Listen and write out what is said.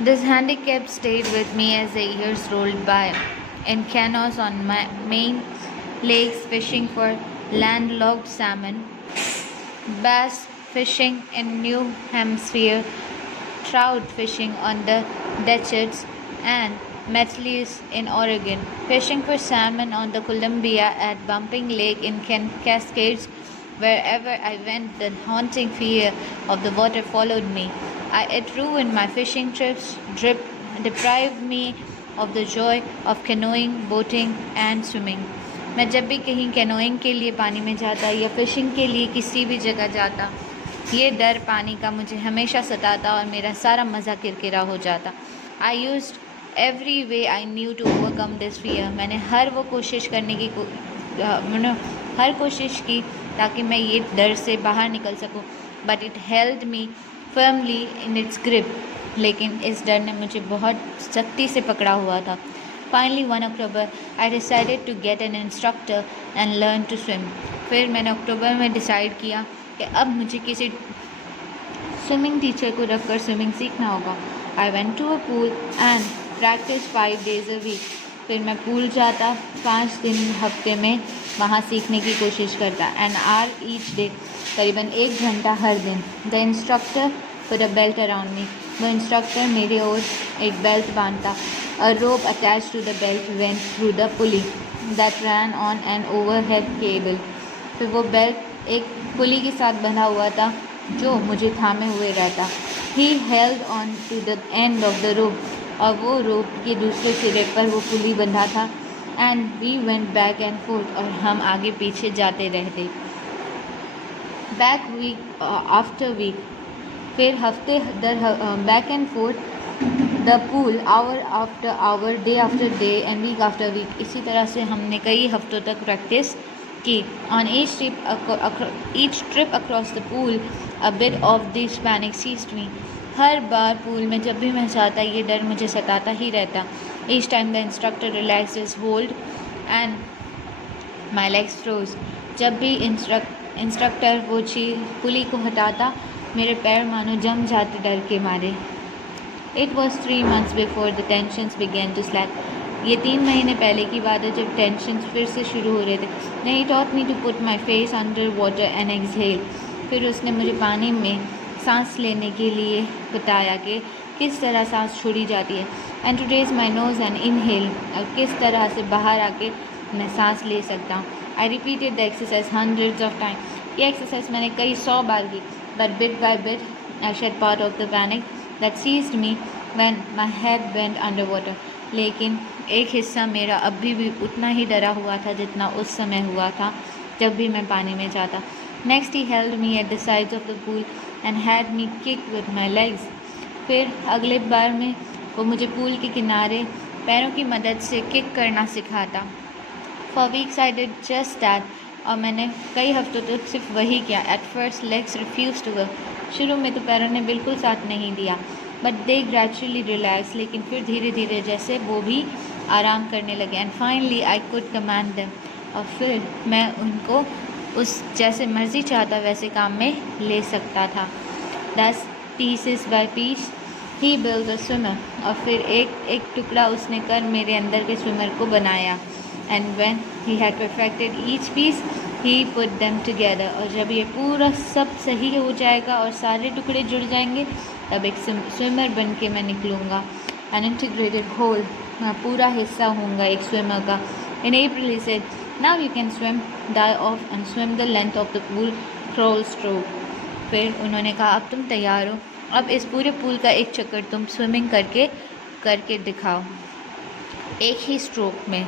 This handicap stayed with me as the years rolled by. In canoes on my main lakes fishing for landlocked salmon, bass fishing in New Hampshire, trout fishing on the Deschutes, and Metlis in Oregon, fishing for salmon on the Columbia at Bumping Lake in Cascades. Wherever I went, the haunting fear of the water followed me. It ruined my fishing trips, deprived me of the joy of canoeing, boating, and swimming. मैं जब भी कहीं canoeing के लिए पानी में जाता या फिशिंग के लिए किसी भी जगह जाता, ये डर पानी का मुझे हमेशा सताता और मेरा सारा मज़ा किरकिरा हो जाता। I used every way I knew to overcome this fear. मैंने हर वो कोशिश करने की मैंने हर कोशिश की ताकि मैं ये डर से बाहर निकल सकूं, but it held me firmly in its grip. लेकिन इस डर ने मुझे बहुत सख्ती से पकड़ा हुआ था। Finally, 1 October, I decided to get an instructor and learn to swim. फिर मैंने अक्टूबर में डिसाइड किया कि अब मुझे किसी स्विमिंग टीचर को रखकर स्विमिंग सीखना होगा। I went to a pool and practiced 5 days a week. फिर मैं पूल जाता, 5 दिन हफ्ते में वहाँ सीखने की कोशिश करता। An hour each day, करीबन 1 घंटा हर दिन। The instructor put a belt around me. वो इंस्ट्रक्टर मेरे ओर एक बेल्ट बांधता। A rope attached to the belt went through the pulley that ran on an overhead cable. फिर वो बेल्ट एक पुली के साथ बंधा हुआ था जो मुझे थामे हुए रहता। He held on to the end of the rope और वो रोप के दूसरे सिरे पर वो पुली बंधा था। And we went back and forth और हम आगे पीछे जाते रहते। Back week after week, फिर हफ्ते दर back and forth the pool hour after hour, day after day and week after week. इसी तरह से हमने कई हफ्तों तक प्रैक्टिस की। On each trip across the pool a bit of this panic seized me. हर बार पूल में जब भी मैं जाता ये डर मुझे सताता ही रहता। Each time the instructor relaxed his hold and my legs froze. जब भी इंस्ट्रक्टर वो पुली को हटाता मेरे पैर मानो जम जाते डर के मारे। It was 3 months before the tensions began to slack. ये 3 महीने पहले की बात है जब टेंशन फिर से शुरू हो रहे थे। नहीं, he taught me to put my face under water and exhale. फिर उसने मुझे पानी में सांस लेने के लिए बताया कि किस तरह सांस छोड़ी जाती है। And to raise my nose and inhale, और किस तरह से बाहर आके मैं सांस ले सकता हूँ। I repeated the exercise hundreds of time. ये एक्सरसाइज मैंने कई 100 बार की। But bit by bit I shed part of the panic that seized me when my head went underwater. लेकिन एक हिस्सा मेरा अब भी उतना ही डरा हुआ था जितना उस समय हुआ था जब भी मैं पानी में जाता। Next he held me at the sides of the pool and had me kick with my legs. फिर अगले बार में वो मुझे पूल के किनारे पैरों की मदद से किक करना सिखाता। For weeks I did just that, और मैंने कई हफ्तों तक सिर्फ वही किया। At first legs refused to work. शुरू में तो पैरों ने बिल्कुल साथ नहीं दिया। बट दे ग्रेजुअली रिलैक्स, लेकिन फिर धीरे धीरे जैसे वो भी आराम करने लगे। And finally I could command them, और फिर मैं उनको उस जैसे मर्जी चाहता वैसे काम में ले सकता था। Thus pieces by piece he build a swimmer, और फिर एक एक टुकड़ा उसने कर मेरे अंदर के स्विमर को बनाया। And when he had perfected each piece he put them together, और जब ये पूरा सब सही हो जाएगा और सारे टुकड़े जुड़ जाएंगे तब एक स्विमर बन के मैं निकलूँगा। एन इंटीग्रेटेड होल, मैं पूरा हिस्सा होऊंगा एक स्विमर का। In April he said, now you can swim, dive off and swim the length of the pool, crawl stroke. फिर उन्होंने कहा अब तुम तैयार हो, अब इस पूरे पूल का एक चक्कर तुम स्विमिंग करके दिखाओ एक ही स्ट्रोक में।